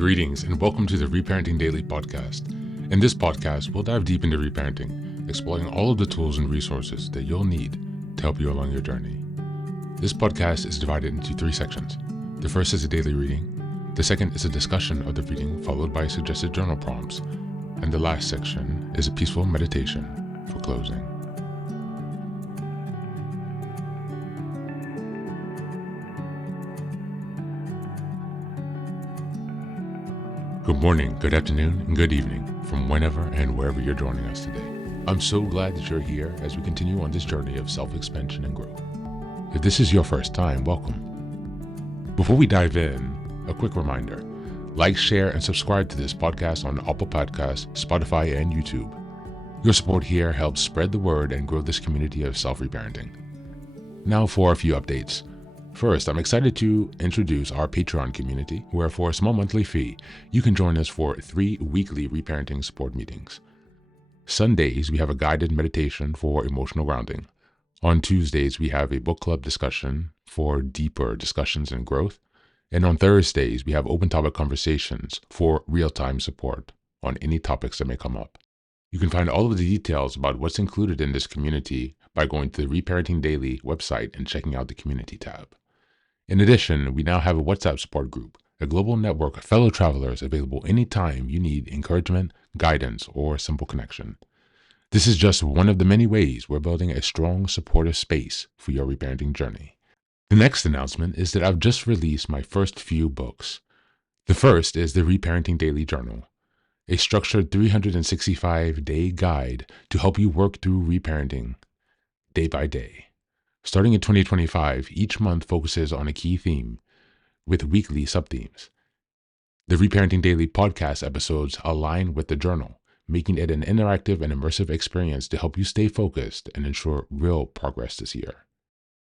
Greetings and welcome to the Reparenting Daily podcast. In this podcast, we'll dive deep into reparenting, exploring all of the tools and resources that you'll need to help you along your journey. This podcast is divided into 3 sections. The first is a daily reading. The second is a discussion of the reading followed by suggested journal prompts. And the last section is a peaceful meditation for closing. Good morning, good afternoon, and good evening from whenever and wherever you're joining us today. I'm so glad that you're here as we continue on this journey of self-expansion and growth. If this is your first time, welcome. Before we dive in, a quick reminder. Like, share, and subscribe to this podcast on Apple Podcasts, Spotify, and YouTube. Your support here helps spread the word and grow this community of self-reparenting. Now for a few updates. First, I'm excited to introduce our Patreon community, where for a small monthly fee, you can join us for 3 weekly reparenting support meetings. Sundays, we have a guided meditation for emotional grounding. On Tuesdays, we have a book club discussion for deeper discussions and growth. And on Thursdays, we have open topic conversations for real-time support on any topics that may come up. You can find all of the details about what's included in this community by going to the Reparenting Daily website and checking out the community tab. In addition, we now have a WhatsApp support group, a global network of fellow travelers available anytime you need encouragement, guidance, or simple connection. This is just one of the many ways we're building a strong, supportive space for your reparenting journey. The next announcement is that I've just released my first few books. The first is the Reparenting Daily Journal, a structured 365-day guide to help you work through reparenting day by day. Starting in 2025, each month focuses on a key theme with weekly sub-themes. The Reparenting Daily podcast episodes align with the journal, making it an interactive and immersive experience to help you stay focused and ensure real progress this year.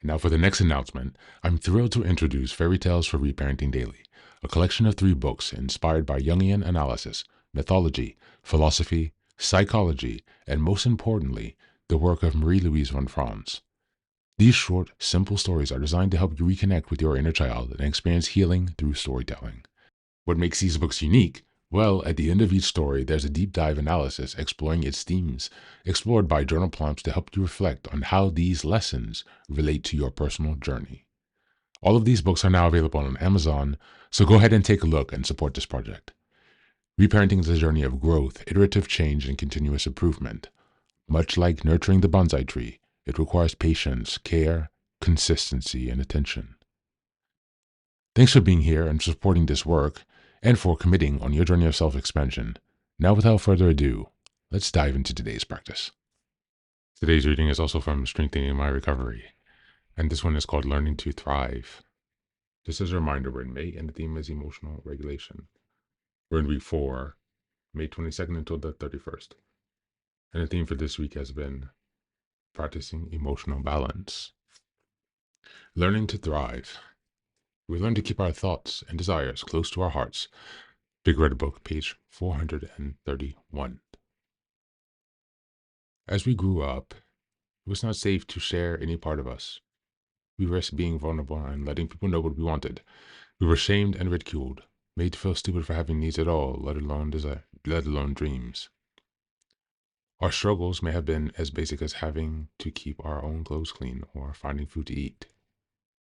Now for the next announcement, I'm thrilled to introduce Fairy Tales for Reparenting Daily, a collection of 3 books inspired by Jungian analysis, mythology, philosophy, psychology, and most importantly, the work of Marie-Louise von Franz. These short, simple stories are designed to help you reconnect with your inner child and experience healing through storytelling. What makes these books unique? Well, at the end of each story, there's a deep dive analysis exploring its themes, explored by journal prompts to help you reflect on how these lessons relate to your personal journey. All of these books are now available on Amazon, so go ahead and take a look and support this project. Reparenting is a journey of growth, iterative change, and continuous improvement. Much like nurturing the bonsai tree, it requires patience, care, consistency, and attention. Thanks for being here and supporting this work, and for committing on your journey of self-expansion. Now, without further ado, let's dive into today's practice. Today's reading is also from Strengthening My Recovery, and this one is called Learning to Thrive. Just as a reminder, we're in May, and the theme is emotional regulation. We're in week 4, May 22nd until the 31st. And the theme for this week has been practicing emotional balance. Learning to thrive. We learn to keep our thoughts and desires close to our hearts. Big Red Book, page 431. As we grew up, it was not safe to share any part of us. We risked being vulnerable and letting people know what we wanted. We were shamed and ridiculed, made to feel stupid for having needs at all, let alone dreams. Our struggles may have been as basic as having to keep our own clothes clean or finding food to eat.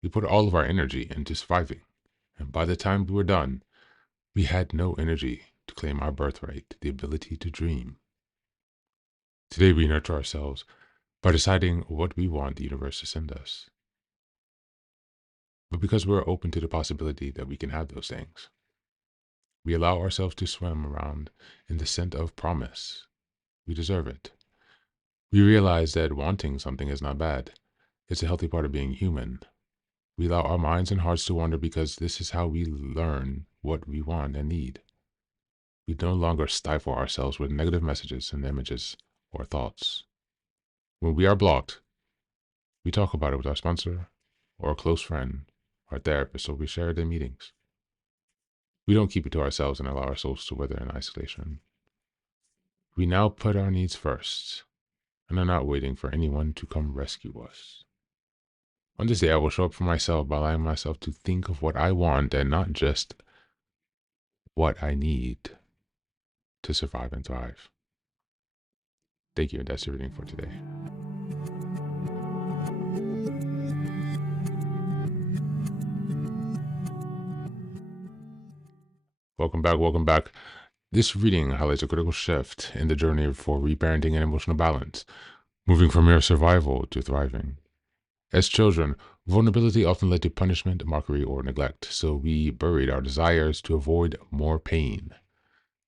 We put all of our energy into surviving, and by the time we were done, we had no energy to claim our birthright, the ability to dream. Today we nurture ourselves by deciding what we want the universe to send us. But because we're open to the possibility that we can have those things, we allow ourselves to swim around in the scent of promise. We deserve it. We realize that wanting something is not bad. It's a healthy part of being human. We allow our minds and hearts to wander because this is how we learn what we want and need. We no longer stifle ourselves with negative messages and images or thoughts. When we are blocked, we talk about it with our sponsor or a close friend, our therapist, or we share it in meetings. We don't keep it to ourselves and allow our souls to wither in isolation. We now put our needs first and are not waiting for anyone to come rescue us. On this day, I will show up for myself by allowing myself to think of what I want and not just what I need to survive and thrive. Thank you, and that's your reading for today. Welcome back. Welcome back. This reading highlights a critical shift in the journey for reparenting and emotional balance, moving from mere survival to thriving. As children, vulnerability often led to punishment, mockery, or neglect, so we buried our desires to avoid more pain.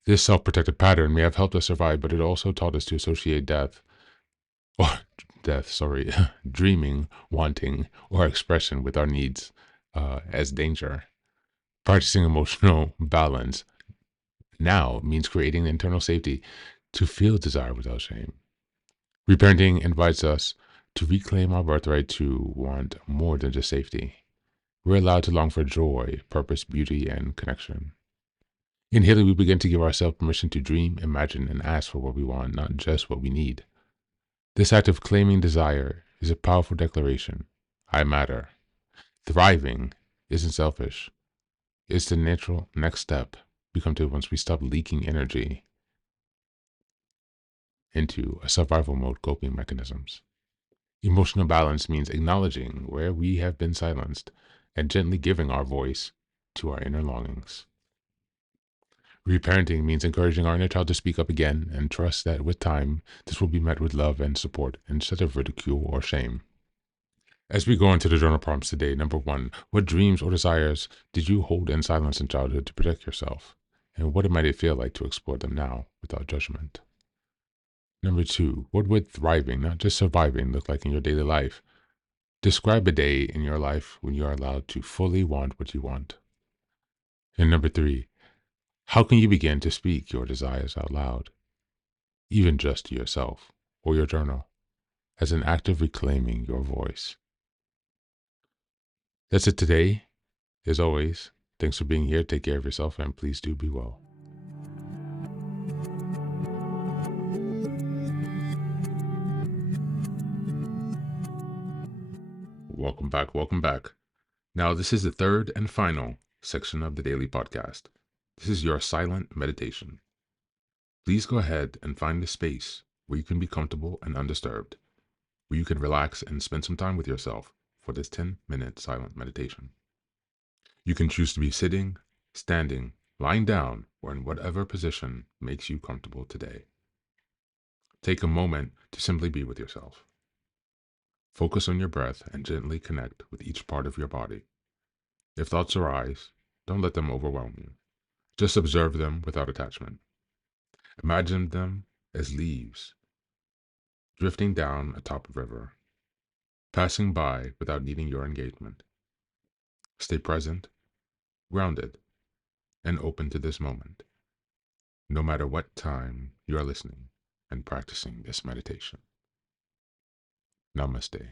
This self-protective pattern may have helped us survive, but it also taught us to associate dreaming, wanting, or expression with our needs as danger. Practicing emotional balance now means creating internal safety to feel desire without shame. Reparenting invites us to reclaim our birthright to want more than just safety. We're allowed to long for joy, purpose, beauty, and connection. In healing, we begin to give ourselves permission to dream, imagine, and ask for what we want, not just what we need. This act of claiming desire is a powerful declaration. I matter. Thriving isn't selfish. It's the natural next step we come to once we stop leaking energy into a survival mode coping mechanisms. Emotional balance means acknowledging where we have been silenced and gently giving our voice to our inner longings. Reparenting means encouraging our inner child to speak up again and trust that with time, this will be met with love and support instead of ridicule or shame. As we go into the journal prompts today, number 1, what dreams or desires did you hold in silence in childhood to protect yourself? And what might it feel like to explore them now without judgment? Number 2, what would thriving, not just surviving, look like in your daily life? Describe a day in your life when you are allowed to fully want what you want. And number 3, how can you begin to speak your desires out loud, even just to yourself or your journal, as an act of reclaiming your voice? That's it today. As always, thanks for being here. Take care of yourself and please do be well. Welcome back. Welcome back. Now, this is the third and final section of the daily podcast. This is your silent meditation. Please go ahead and find a space where you can be comfortable and undisturbed, where you can relax and spend some time with yourself for this 10-minute silent meditation. You can choose to be sitting, standing, lying down, or in whatever position makes you comfortable today. Take a moment to simply be with yourself. Focus on your breath and gently connect with each part of your body. If thoughts arise, don't let them overwhelm you. Just observe them without attachment. Imagine them as leaves drifting down atop a river, passing by without needing your engagement. Stay present, grounded, and open to this moment, no matter what time you are listening and practicing this meditation. Namaste.